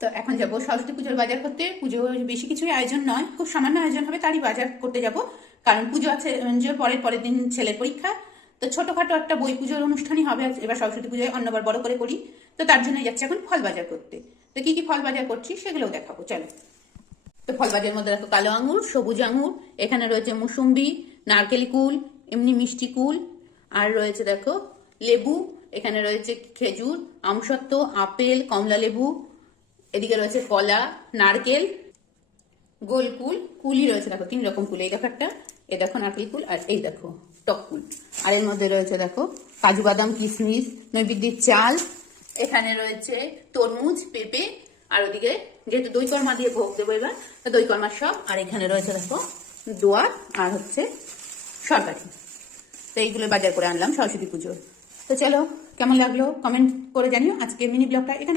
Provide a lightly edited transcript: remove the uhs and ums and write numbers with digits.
তো এখন যাব সরস্বতী পুজোর বাজার করতে। পুজো বেশি কিছুই আয়োজন নয়, খুব সামান্য আয়োজন হবে, তারই বাজার করতে যাব। কারণ পুজো আছে, পরের দিন ছেলের পরীক্ষা। তো ছোটখাটো একটা বই পুজোর অনুষ্ঠানই হবে এবার সরস্বতী পুজোয়, অন্যবার বড় করে করি। তো তার জন্যই যাচ্ছি এখন ফল বাজার করতে। তো কি কি ফল বাজার করছি সেগুলোও দেখাবো, চলো। তো ফল বাজারের মধ্যে দেখো কালো আঙুর, সবুজ আঙুর, এখানে রয়েছে মুসুম্বি, নারকেলি কুল, এমনি মিষ্টি কুল, আর রয়েছে দেখো লেবু, এখানে রয়েছে খেজুর, আমসত্ত্ব, আপেল, কমলা লেবু, এদিকে রয়েছে কলা, নারকেল, গোল কুল, কুলই রয়েছে দেখো 3 রকম কুল। এই দেখো একটা, এই দেখো নারকেল কুল, আর এই দেখো টক কুল। আর এর মধ্যে রয়েছে দেখো কাজু বাদাম, কিশমিশ, নৈবেদ্যের চাল, এখানে রয়েছে তরমুজ, পেঁপে, আর ওদিকে যেহেতু দই কর্মা দিয়ে ভোগ দেবো এবার, তো দই কর্মার সব। আর এখানে রয়েছে দেখো দোয়া, আর হচ্ছে সরকারি। তো এইগুলো বাজার করে আনলাম সরস্বতী পুজোর। তো চলো, কেমন লাগলো কমেন্ট করে জানিও। আজকে মিনি ব্লগটা এখানে